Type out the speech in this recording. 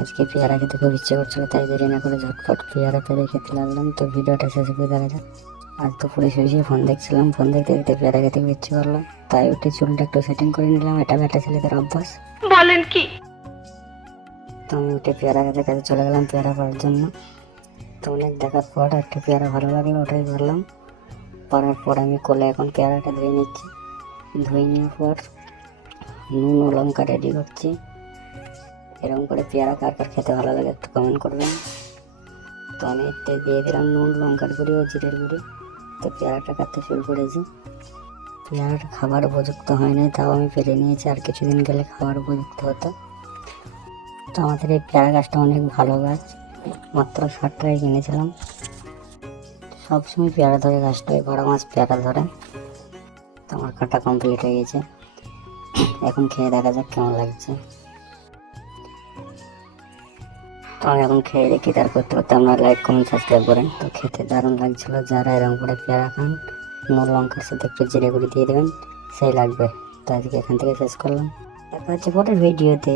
আজকে পেয়ারা খেতে খুব ইচ্ছে করছিল, তাই দেরি না করে ঝটপট পেয়ারা পেরে খেতে লাগলাম। তো ভিডিওটা শেষ করে দেখা যাক। আজ তো পুরো শুয়ে ফোন দেখছিলাম, ফোন দেখতে দেখতে পেয়ারা খেতে খুব ইচ্ছে করলো, তাই উঠে চুলটা একটু সেটিং করে নিলাম। এটা বেটা ছেলেদের অভ্যাস। বলেন কি? তো আমি উঠে পেয়ারা খেতে কাছে চলে গেলাম পেয়ারা পাওয়ার জন্য। তো অনেক দেখার পর একটা পেয়ারা ভালো লাগলো, ওটাই ধরলাম। পরার পর আমি কোলে এখন পেয়ারাটা ধুয়ে নিচ্ছি। ধুয়ে নেওয়ার পর নুন ও লঙ্কা রেডি করছি। এরকম করে পেয়ারা কার কার খেতে ভালো লাগে একটু কমেন্ট করবেন। তো আমি এতে দিয়ে দিলাম নুন, লঙ্কার গুঁড়ি ও জিরের গুঁড়ি। তো পেয়ারাটা কাটতে শুরু করেছি। পেয়ারাটা খাবার উপযুক্ত হয় নাই, তাও আমি পেরে নিয়েছি, আর কিছুদিন গেলে খাবার উপযুক্ত হতো। তো আমাদের এই পেয়ারা গাছটা অনেক ভালো গাছ, মাত্র 60 টাকায় কিনেছিলাম। সবসময় পেয়ারা ধরে গাছটায়, 12 মাস পেয়ারা ধরে। তো আমার কাটা কমপ্লিট হয়ে গেছে, এখন খেয়ে দেখা যাক কেমন লাগছে। তো আমি এখন খেয়ে দেখি, তার করতে করতে আপনারা লাইক কমেন্ট সাবস্ক্রাইব করেন। তো খেতে দারুণ লাগছিল। যারা এরকম করে পেয়ারা খান, নুন লঙ্কার সাথে একটু জিরে গুঁড়ি দিয়ে দেবেন, সেই লাগবে। তো আজকে এখান থেকে শেষ করলাম, দেখা হচ্ছে পরের ভিডিওতে।